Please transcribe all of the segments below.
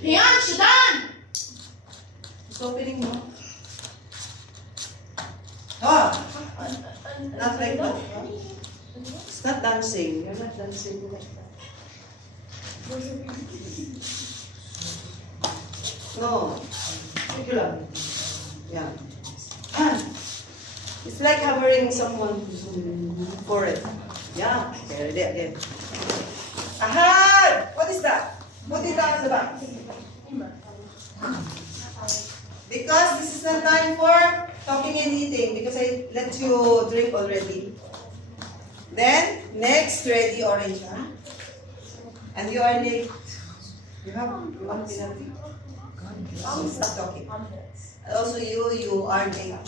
Rian, Shudan! It's opening mo. Oh! Not like that. It's not dancing. You're not dancing like that. No. Ito lang. Yeah. It's like hovering someone for it. Yeah. Okay, ready again. Aha! What is that? What is that on the back? Because this is not time for talking and eating because I let you drink already. Then, next, ready orange, huh? And you are late. You want penalty? Stop talking. And also you are late.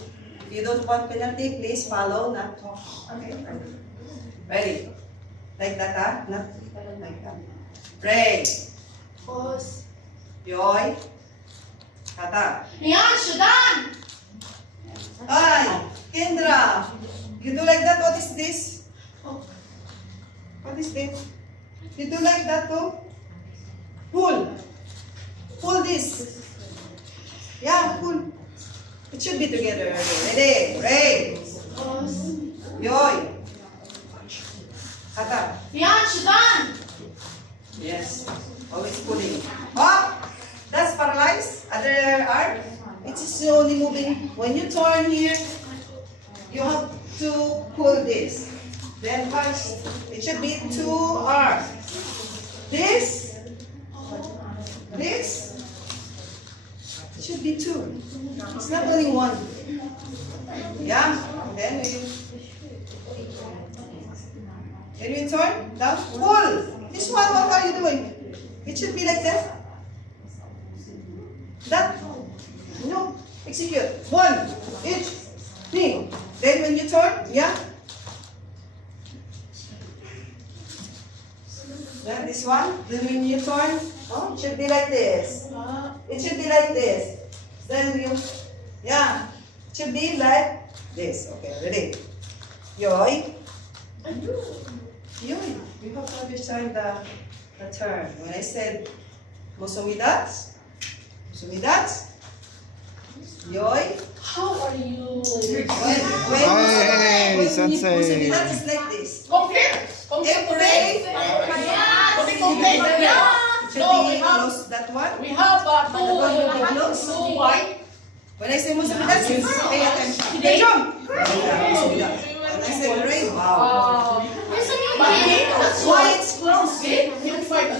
If you don't want penalty, please follow, not talk. Okay? Ready? Like that, huh? Not like that. Pray. Boss. Joy. Kata. Rian, Shudan! Ay, Kendra. You do like that? What is this? What is this? You do like that too? Pull. Pull this. Yeah, pull. It should be together. Ready? Ready. Boss. Yoy. Kata. Rian, Shudan! Yes. Always pulling. Oh! That's paralyzed. Other arm. It is only moving. When you turn here, you have to pull this. Then first, it should be 2 arms. This. This. It should be 2. It's not only 1. Yeah. Then you turn down. Pull. This one, what are you doing? It should be like that. That. No. Execute. 1 each thing. Then when you turn, yeah. Then this one. Then when you turn, oh, it should be like this. It should be like this. Then you, yeah. It should be like this. Okay, ready? Yoy. Yoy. You have to understand the turn. When I said musumidat, yoy. How are you? When Sensei. musumidat is like this. Complete! Pray. Should be close that one. We have two white. When I say musumidat, pay attention. Hey, jump! Musumidat. When I say pray, wow. There's a new game. Why it's close? Yung fight.